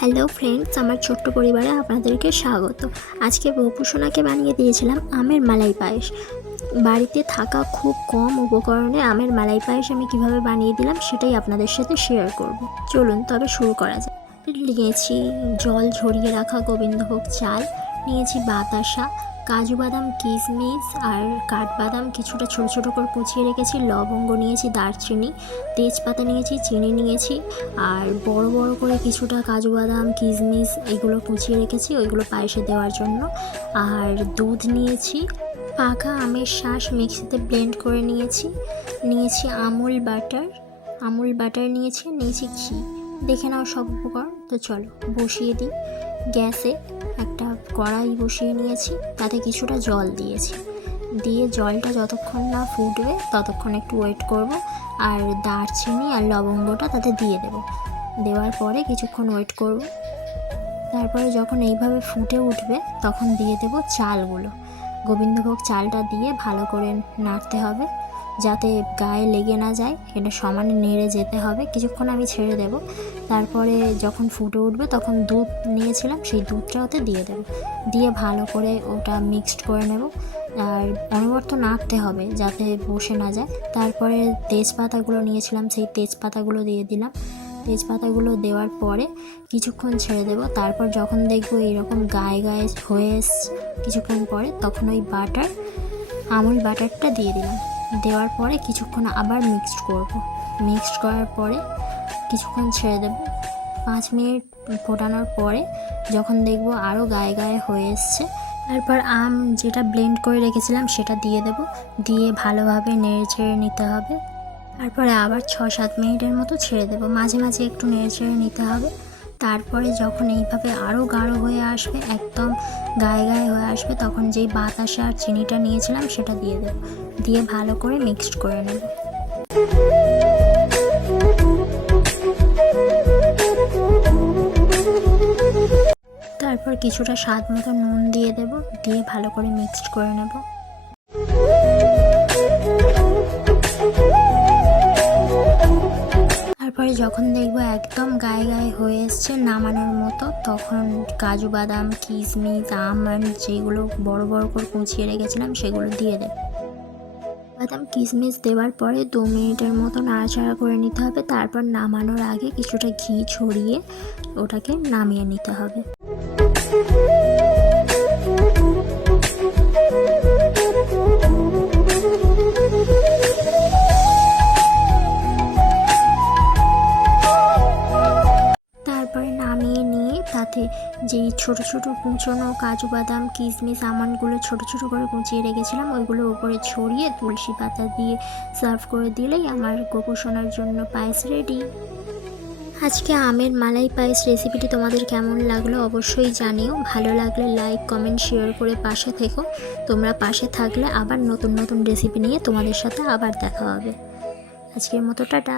Hello friends আমার ছোট্ট পরিবারে আপনাদেরকে স্বাগত। আজকে বপুসোনাকে বানিয়ে দিয়েছিলাম আমের মালাই পায়েস। বাড়িতে থাকা খুব কম উপকরণে আমের মালাই পায়েস আমি কীভাবে বানিয়ে দিলাম সেটাই আপনাদের সাথে শেয়ার করব। চলুন, তবে শুরু করা যাক। নিয়েছি জল ঝরিয়ে রাখা গোবিন্দভোগ চাল, নিয়েছি বাতাসা কাজু বাদাম কিশমিশ আর কাঠবাদাম কিছুটা ছোটো ছোটো করে কুচিয়ে রেখেছি, লবঙ্গ নিয়েছি, দারচিনি, তেজপাতা নিয়েছি, চিনি নিয়েছি আর বড় বড় করে কিছুটা কাজু বাদাম কিশমিশ এগুলো কুচিয়ে রেখেছি ওইগুলো পায়েসে দেওয়ার জন্য। আর দুধ নিয়েছি, পাকা আমের শাঁস মিক্সিতে ব্লেন্ড করে নিয়েছি নিয়েছি আমুল বাটার আমুল বাটার নিয়েছি নিয়েছি ঘি। দেখে নাও সব উপকরণ, তো চলো বসিয়ে দিই। গ্যাসে একটা কড়াই বসিয়ে নিয়েছি, তাতে কিছুটা জল দিয়েছি। দিয়ে জলটা যতক্ষণ না ফুটবে, ততক্ষণ একটু ওয়েট করব, আর দারচিনি আর লবঙ্গটা তাতে দিয়ে দেব। দেওয়ার পরে কিছুক্ষণ ওয়েট করব। তারপরে যখন এইভাবে ফুটে উঠবে, তখন দিয়ে দেব চালগুলো। গোবিন্দভোগ চালটা দিয়ে ভালো করে নাড়তে হবে। যাতে গায়ে লেগে না যায়, এটা সমানে নেড়ে যেতে হবে। কিছুক্ষণ আমি ছেড়ে দেব। তারপরে যখন ফুটে উঠবে, তখন দুধ নিয়েছিলাম, সেই দুধটা ওতে দিয়ে দেবো। দিয়ে ভালো করে ওটা মিক্সড করে নেব। আর অনবরত নাড়তে হবে যাতে বসে না যায়। তারপরে তেজপাতাগুলো নিয়েছিলাম, সেই তেজপাতাগুলো দিয়ে দিলাম। তেজপাতাগুলো দেওয়ার পরে কিছুক্ষণ ছেড়ে দেবো। তারপর যখন দেখব এরকম গায়ে গায়ে হয়ে কিছুক্ষণ পরে, তখন ওই বাটার, আমুল বাটারটা দিয়ে দিলাম। দেওয়ার পরে কিছুক্ষণ আবার মিক্সড করব। মিক্সড করার পরে কিছুক্ষণ ছেড়ে দেবো। পাঁচ মিনিট ফোটানোর পরে যখন দেখব আরও গায়ে গায়ে হয়ে এসছে, তারপর আম যেটা ব্লেন্ড করে রেখেছিলাম সেটা দিয়ে দেবো। দিয়ে ভালোভাবে নেড়ে ছেড়ে নিতে হবে। তারপরে আবার ছ সাত মিনিটের মতো ছেড়ে দেবো। মাঝে মাঝে একটু নেড়ে ছেড়ে নিতে হবে। তারপরে যখন এইভাবে আরও গাঢ় হয়ে আসবে, একদম গায়ে গায়ে হয়ে আসবে, তখন যেই বাতাসা আর চিনিটা নিয়েছিলাম সেটা দিয়ে দেবো। দিয়ে ভালো করে মিক্সড করে নেব। তারপর কিছুটা স্বাদ মতো নুন দিয়ে দেব, দিয়ে ভালো করে মিক্সড করে নেব। যখন দেখব একদম গায়ে গায়ে হয়ে এসছে নামানোর মতো, তখন কাজু বাদাম, কিশমিশ আমন্ড যেগুলো বড় বড় করে কুচিয়ে রেখেছিলাম সেগুলো দিয়ে দেব। বাদাম, কিশমিশ দেওয়ার পরে দু মিনিটের মতো নাড়াচাড়া করে নিতে হবে। তারপর নামানোর আগে কিছুটা ঘি ছড়িয়ে ওটাকে নামিয়ে নিতে হবে। ছোট ছোট কুচনো কাজু বাদাম, কিশমিশ, আমন্ডগুলো ছোট ছোট করে কুচিয়ে রেখেছিলাম। ওইগুলো উপরে ছড়িয়ে তুলসী পাতা দিয়ে সার্ভ করে দিলেই আমার গোপুসোনার জন্য পায়েস রেডি। আজকে আমের মালাই পায়েস রেসিপিটি তোমাদের কেমন লাগল অবশ্যই জানিও। ভালো লাগলে লাইক, কমেন্ট, শেয়ার করে পাশে থেকো। তোমরা পাশে থাকলে আবার নতুন নতুন রেসিপি নিয়ে তোমাদের সাথে আবার দেখা হবে। আজকের মতো টাটা।